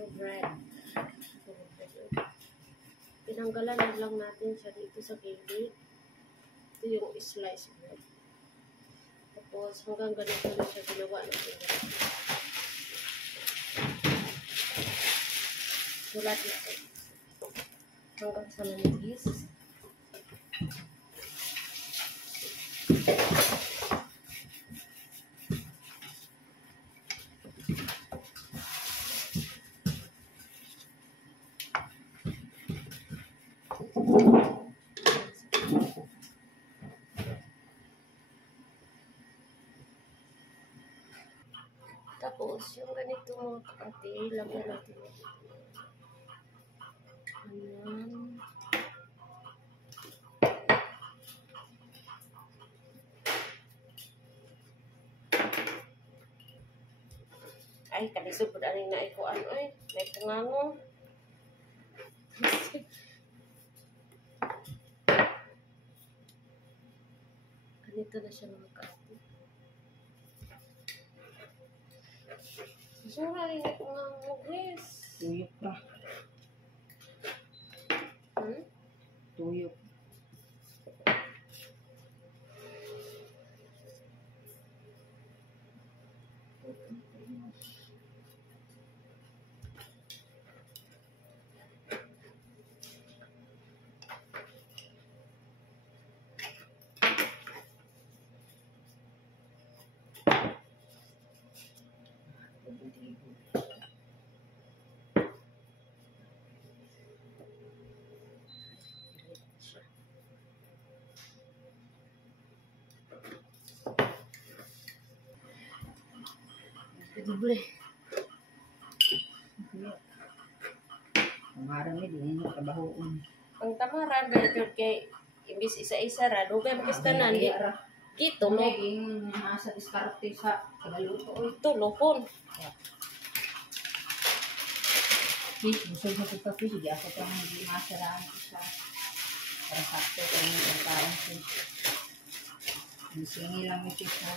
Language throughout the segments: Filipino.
ng bread. Tinanggalan na lang natin siya dito sa gilid. Ito yung slice bread. Tapos hanggang ganito na siya ginawa natin. Sulat natin. Hanggang sa manipis. Tapos, yung ganito mga kapatid, lagyan natin. Ayan. Ay, kalisod po na rin na ikuan. Ay, may tungango. Ganito na siya mga kapatid. Sura rin na tungango, guys. Tuyok pa. Tuyok. Doble. Tamaran ni din yung trabahoon. Ang tamaran, better kay imbis isa-isa ra, dugay makistanan. Dito, no? Naging nasa diskarte sa kagaluto. Ito, lupon. Fish, busog na ito fish. Hindi ako ito hindi masaraan isa. Para sakto ito yung pagkain fish. Singi lang yung fish na.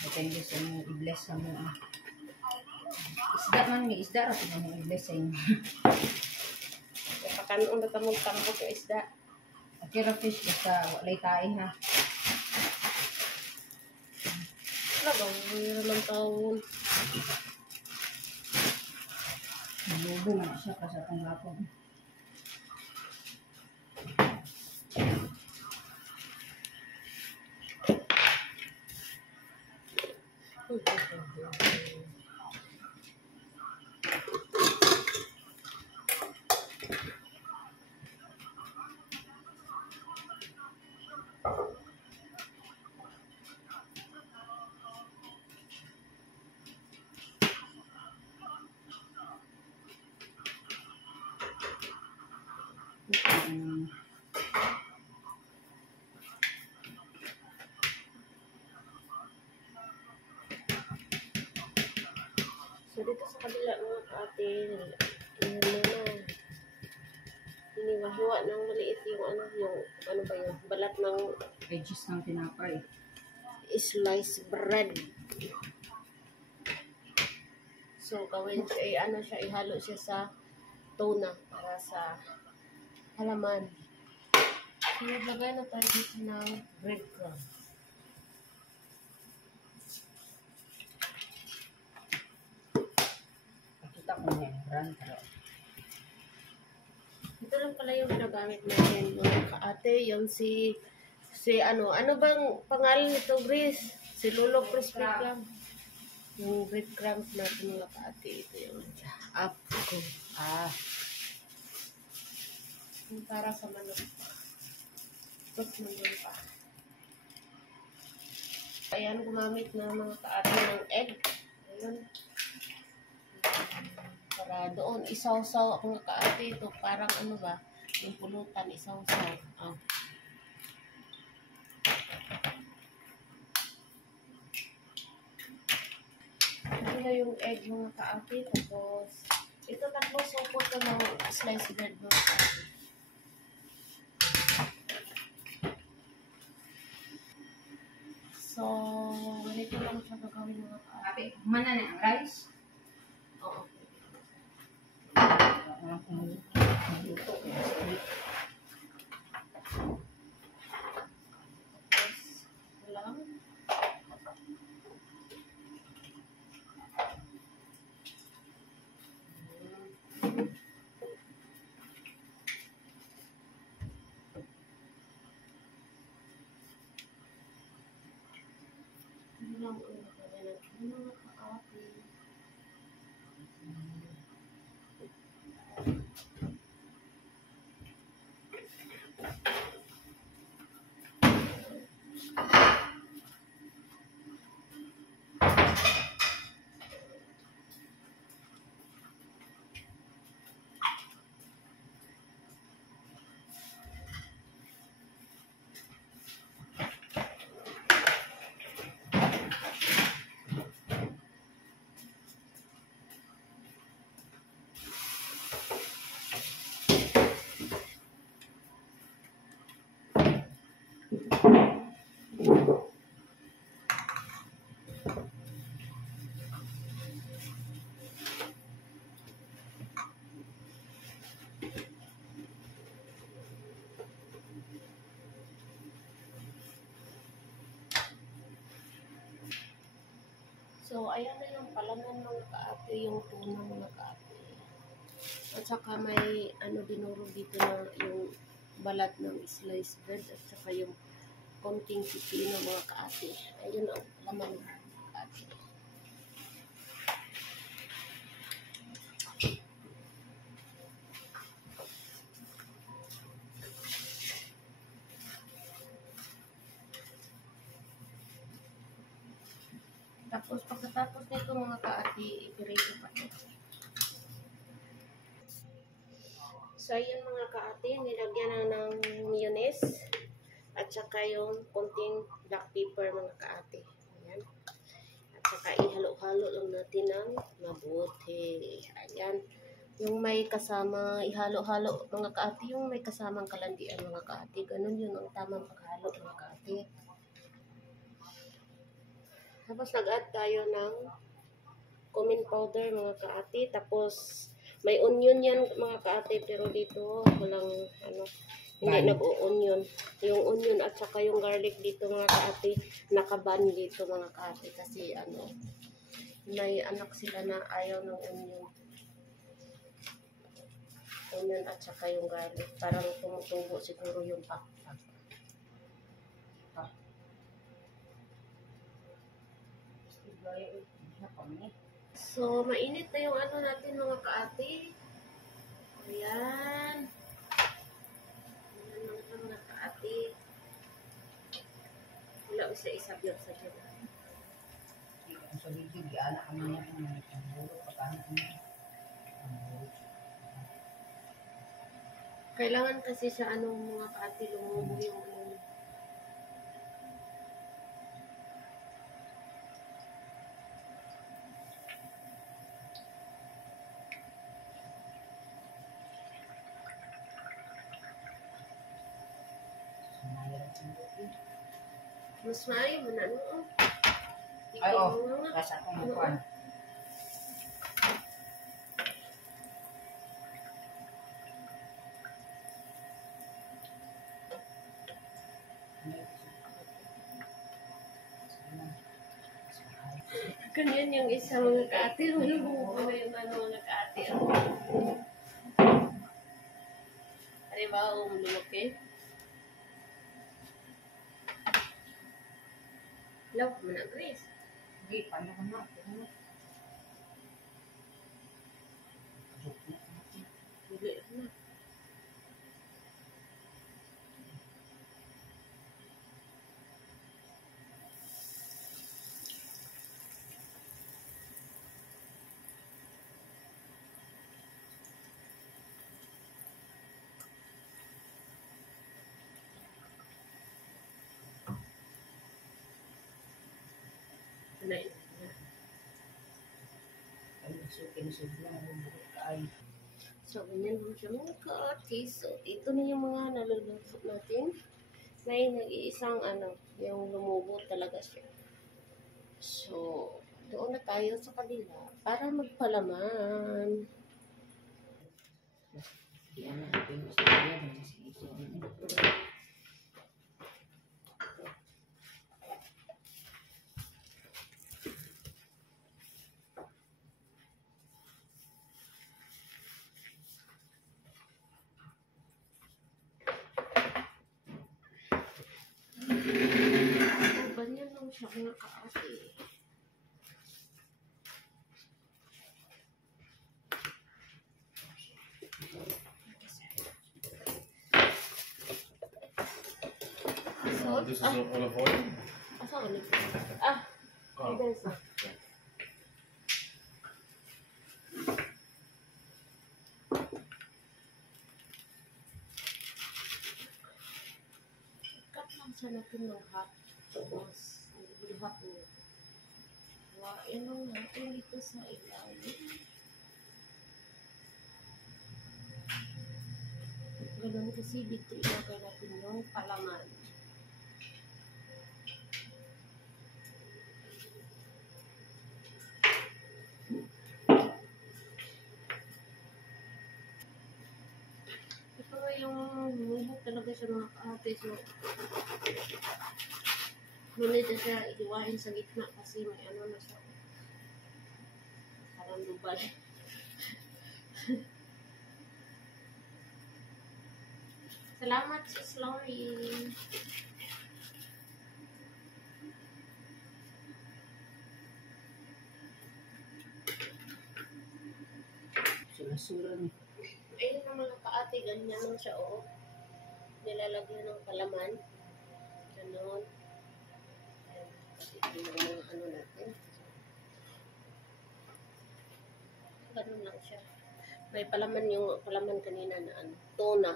Depende sa inyo, i-bless sa mo. Isda man, may isda. Rapi na yung i-bless sa inyo. Pakanon na tamong tambok yung isda. Okay ra fish, basta walay tae ha. Talagang, mayroon ng taon. Lubo na siya kasi itong lapon. So, dito sa kabila mga katin, hiniwa-hiwa ng maliit yung ano ba yun, balat ng edges ng tinapay. Slice bread. So, gawin siya, ihalo siya sa tuna para sa halaman. So, lagay na tayo dito ng breadcrumb. Kita ko na yung brand. Ito lang pala yung ginagamit natin mga kaate. Yung ano bang pangalan nito, Grace? Si Lolo Crispy Crumb. Yung breadcrumbs natin mga kaate. Ito yung apko. Yung para sa manok pa. Ito't manok pa. Ayan, gumamit na mga kaate ng egg. Ayan. Para doon, isaw-saw ako nga kaate ito. Parang ano ba? Yung pulutan, isaw-saw. Ito na yung egg mga kaate. Tapos, ito tatlo supot ko ng slice bread mga kaate. So, ganito lang siya gagawin mga kaate. Mana na ang rice? Oo. lang kung magluto. Tapos, lang. Lang ang nakagalan ng mga kaate. So, ayan na yung palaman mga kaate, yung tuna mga kaate. At saka may dinuro dito na yung balat ng sliced bread at saka yung konting pipino mga kaate. Ayun ang laman mga kaate. Tapos pagkatapos nito mga kaate, ipirito pa ito. So, ayun mga kaate, nilagyan na ng mayonnaise at saka yung konting black pepper mga kaate. Ayan. At saka ihalo-halo lang natin ng mabuti. Ayan. Yung may kasama, ihalo-halo mga kaate, yung may kasamang kalandian mga kaate. Ganun yun ang tamang paghalo mga kaate. Tapos nag-add tayo ng cumin powder mga kaate. Tapos may onion yan mga kaate, pero dito walang hindi nag-o-onion. Yung onion at saka yung garlic dito mga kaate, nakaban dito mga kaate kasi may anak sila na ayaw ng onion. Onion at saka yung garlic, parang tumutubo siguro yung pakpak. So, mainit na yung natin mga kaate. Ayan. Ayan lang mga kaate. Wala ko sa isabyot sa dyan. Sa video, anak kami niya kung may pangbulo, pagkain kami. Kailangan kasi sa mga kaate lumubo yung mas maayo mo na Ay, nasa akong makuhan. Ganyan yung isa mga kaate. Lumubo na yung mga kaate. Ano ba lumaki? Love mo na, Grace. Hindi, paano ka na? Hindi na. So, ganyan mo siya mga ka-ate. So, ito na yung mga naluluto natin. May nag-iisang yung lumubo talaga siya. So, doon na tayo sa kabila para magpalaman. Ano, ito yung gusto niya, dan sa iso. Ganyan lang siya mga kaate. This is olive oil. Asa ulit? Ah, Oh. there's a... Cut lang siya natin ng hot. Tapos, hot mo. Wain lang natin dito sa ilalim. Ganun kasi dito ilagay natin yung palaman. Ito yung humihot talaga siya mga kaate. So, ngunit na siya iwain sa gitna kasi may ano na siya. Parang lubad. Salamat sa Slory. Sula-sula ni. Ayun ang mga kaate, ganyan lang siya, oh. Nilalagyan ng palaman. Ganon. Kasi ito yung mga ano natin. Ganon lang siya. May palaman yung palaman kanina na ano, tuna.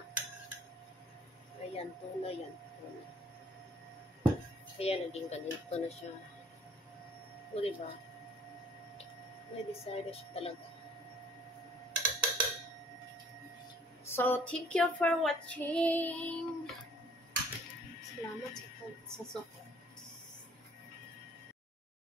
Ayan, tuna yan. Tuna. Kaya naging ganito na siya. O, diba? May desire siya talaga. So, thank you for watching. Salamat sa support.